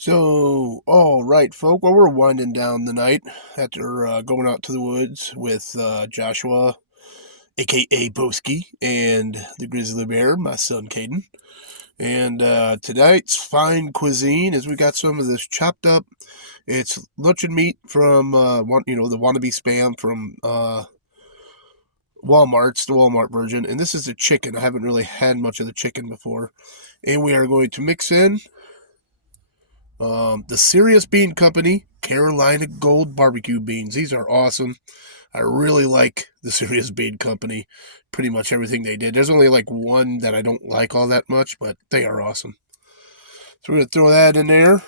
So, all right, folk. Well, we're winding down the night after going out to the woods with Joshua, aka Boski, and the grizzly bear, my son Caden. And tonight's fine cuisine is we got some of this chopped up. It's luncheon meat from the wannabe spam from Walmart. It's the Walmart version, and this is the chicken. I haven't really had much of the chicken before, and we are going to mix in the Serious Bean Company Carolina Gold barbecue beans. These are awesome. I really like the Serious Bean Company. Pretty much everything they did. There's only like one that I don't like all that much, but they are awesome. So we're going to throw that in there.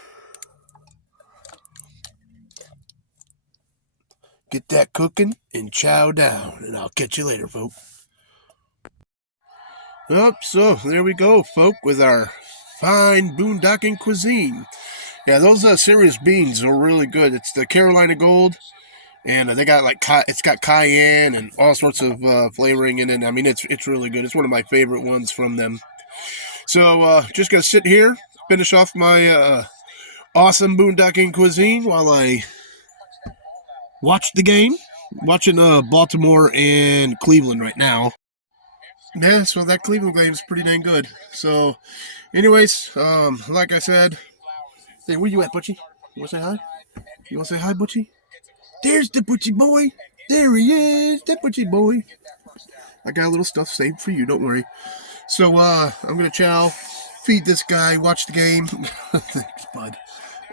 Get that cooking and chow down. And I'll catch you later, folk. So there we go, folk, with our fine boondocking cuisine. Yeah, those Serious beans are really good. It's the Carolina Gold, and they got it's got cayenne and all sorts of flavoring in it. I mean, it's really good. It's one of my favorite ones from them. So just gonna sit here, finish off my awesome boondocking cuisine while I watch the game. Watching Baltimore and Cleveland right now. Yeah, so that Cleveland game is pretty dang good. So, anyways, like I said, hey, where you at, Butchie? You want to say hi? You want to say hi, Butchie? There's the Butchie boy. There he is, the Butchie boy. I got a little stuff saved for you, don't worry. So, I'm going to chow, feed this guy, watch the game. Thanks, bud.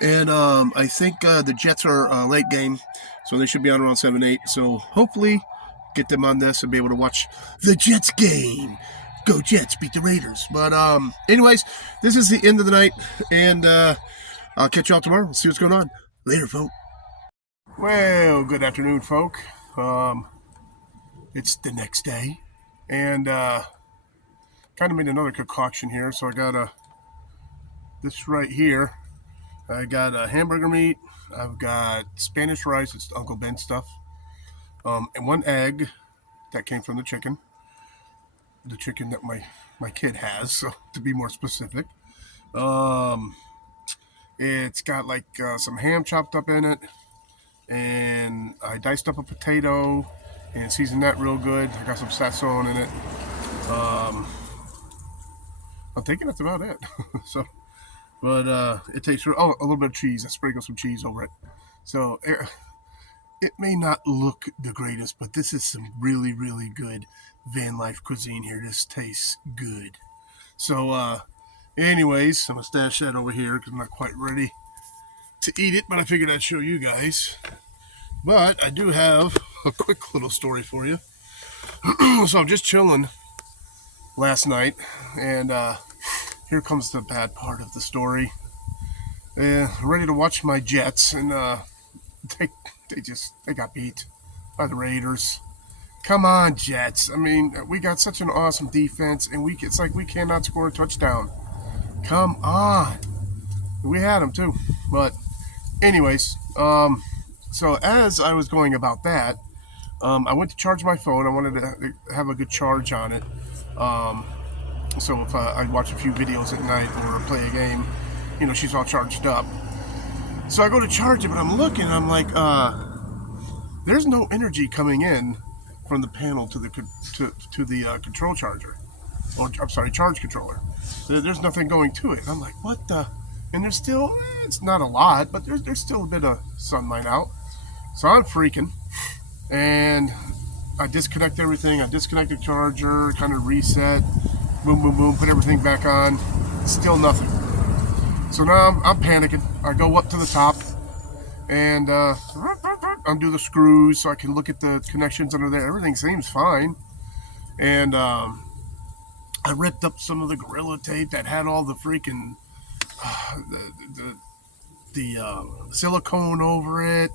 And I think the Jets are late game, so they should be on around 7-8. So, hopefully, get them on this and be able to watch the Jets game. Go Jets, beat the Raiders. But, anyways, this is the end of the night, and I'll catch y'all tomorrow. See what's going on. Later, folk. Well, good afternoon, folk. It's the next day, and kind of made another concoction here. So I got this right here. I got hamburger meat. I've got Spanish rice. It's Uncle Ben stuff. And one egg that came from the chicken. The chicken that my kid has, so to be more specific. It's got like some ham chopped up in it, and I diced up a potato and seasoned that real good. I got some sazon in it. I'm thinking that's about it. So, but it tastes a little bit of cheese. I sprinkled some cheese over it. So it may not look the greatest, but this is some really, really good Vanlife cuisine here. This tastes good. So, anyways, I'm going to stash that over here because I'm not quite ready to eat it, but I figured I'd show you guys. But I do have a quick little story for you. So I'm just chilling last night, and here comes the bad part of the story. Ready to watch my Jets, and they got beat by the Raiders. Come on, Jets. I mean, we got such an awesome defense, and it's like we cannot score a touchdown. Come on. We had them too. But anyways, so as I was going about that, I went to charge my phone. I wanted to have a good charge on it. So if I watch a few videos at night or play a game, she's all charged up. So I go to charge it, but I'm looking, and I'm like, there's no energy coming in from the panel to the control charger. Or, I'm sorry, charge controller. There's nothing going to it. I'm like, what the? And there's still, it's not a lot, but there's still a bit of sunlight out. So I'm freaking. And I disconnect everything. I disconnect the charger, kind of reset. Boom, boom, boom, put everything back on. Still nothing. So now I'm panicking. I go up to the top and undo the screws so I can look at the connections under there. Everything seems fine. And I ripped up some of the Gorilla Tape that had all the freaking the silicone over it,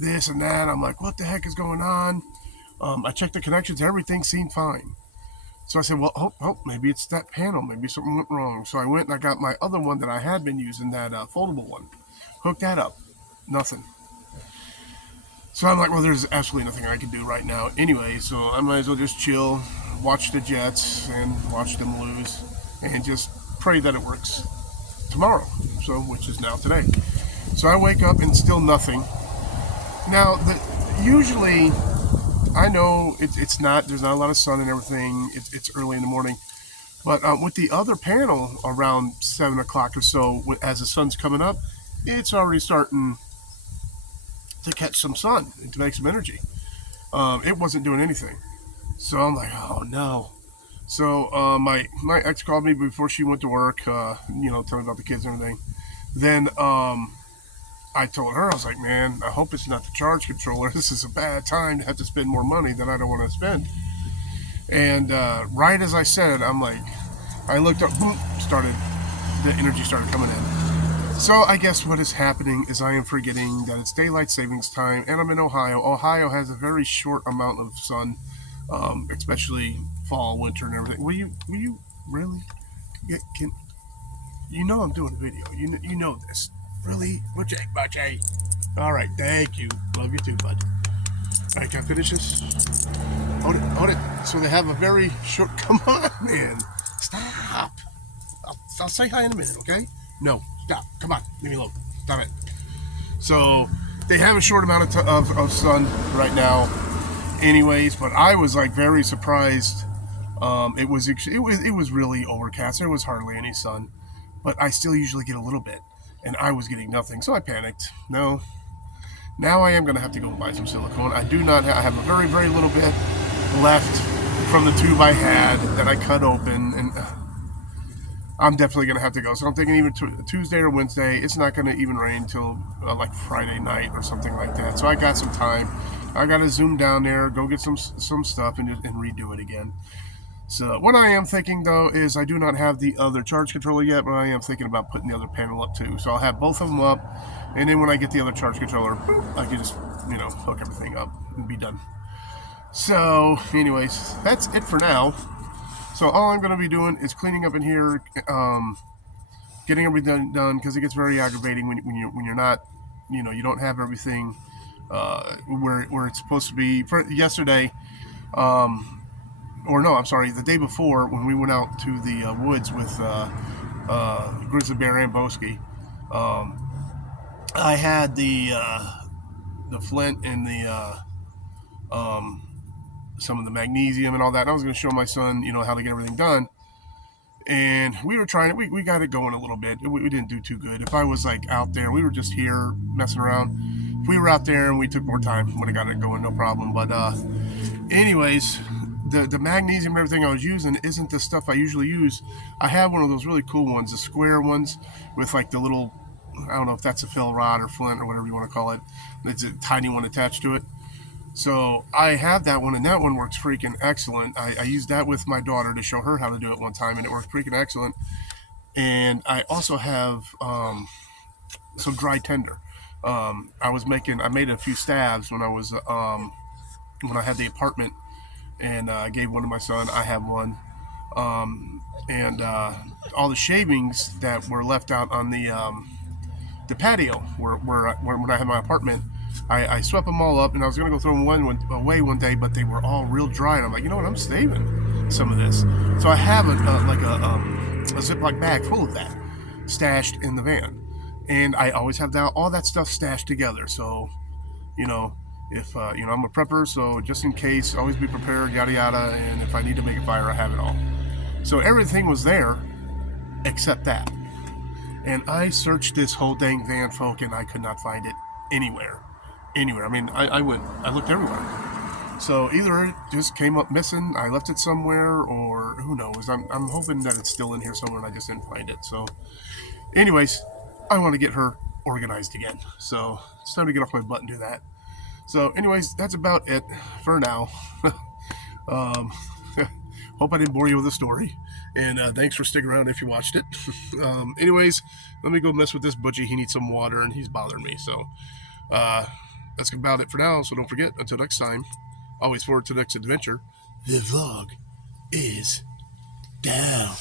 this and that. I'm like, what the heck is going on? I checked the connections. Everything seemed fine. So I said, well, maybe it's that panel. Maybe something went wrong. So I went and I got my other one that I had been using, that foldable one. Hooked that up. Nothing. So I'm like, well, there's absolutely nothing I can do right now anyway. So I might as well just chill, watch the Jets, and watch them lose, and just pray that it works tomorrow. so which is now today. So I wake up and still nothing. Now, usually, I know it's not. There's not a lot of sun and everything. It's early in the morning, but with the other panel around 7 o'clock or so, as the sun's coming up, it's already starting to catch some sun and to make some energy. It wasn't doing anything, so I'm like, oh no. So my ex called me before she went to work. Tell me about the kids and everything. Then I told her, I was like, man, I hope it's not the charge controller. This is a bad time to have to spend more money that I don't want to spend. And right as I said, I'm like, I looked up, the energy started coming in. So I guess what is happening is I am forgetting that it's daylight savings time, and I'm in Ohio. Ohio has a very short amount of sun, especially fall, winter, and everything. Will you really? You know I'm doing a video. You know this. Really? Butchie. All right, thank you. Love you too, bud. All right, can I finish this? Hold it. So they have a very short. Come on, man. Stop. I'll say hi in a minute, okay? No, stop. Come on, leave me alone. Stop it. So they have a short amount of sun right now, anyways. But I was like very surprised. It was really overcast. There was hardly any sun, but I still usually get a little bit, and I was getting nothing. So I panicked. No. Now I am going to have to go buy some silicone. I do not. I have a very, very little bit left from the tube I had that I cut open, and I'm definitely going to have to go. So I'm thinking even Tuesday or Wednesday. It's not going to even rain till like Friday night or something like that. So I got some time. I got to zoom down there, go get some stuff, and redo it again. So what I am thinking though is I do not have the other charge controller yet, but I am thinking about putting the other panel up too. So I'll have both of them up, and then when I get the other charge controller, boop, I can just hook everything up and be done. So anyways, that's it for now. So all I'm going to be doing is cleaning up in here, getting everything done, because it gets very aggravating when you're not, you don't have everything where it's supposed to be. For yesterday, or no, I'm sorry, the day before when we went out to the woods with Grizzly Bear and Boski, I had the flint and the some of the magnesium and all that. And I was going to show my son, how to get everything done. And we were trying it. We got it going a little bit. We didn't do too good. If I was like out there, we were just here messing around. If we were out there and we took more time, would have got it going, no problem. But anyways, the magnesium and everything I was using isn't the stuff I usually use. I have one of those really cool ones, the square ones with like the little, I don't know if that's a fill rod or flint or whatever you want to call it. It's a tiny one attached to it. So I have that one, and that one works freaking excellent. I used that with my daughter to show her how to do it one time, and it worked freaking excellent. And I also have some dry tinder. I made a few stabs when I was when I had the apartment, and I gave one to my son. I have one, and all the shavings that were left out on the patio where when I had my apartment. I swept them all up, and I was going to go throw them away one day, but they were all real dry, and I'm like, you know what, I'm saving some of this. So I have a Ziploc bag full of that stashed in the van, and I always have all that stuff stashed together. So, if I'm a prepper, so just in case, always be prepared, yada yada, and if I need to make a fire, I have it all. So everything was there except that, and I searched this whole dang van, folk, and I could not find it anywhere. I mean, I looked everywhere. So either it just came up missing, I left it somewhere, or who knows. I'm hoping that it's still in here somewhere and I just didn't find it. So anyways, I want to get her organized again. So it's time to get off my butt and do that. So anyways, that's about it for now. Hope I didn't bore you with the story. And thanks for sticking around if you watched it. Anyways, let me go mess with this butchie. He needs some water and he's bothering me. So that's about it for now. So don't forget, until next time, always forward to the next adventure. The vlog is down.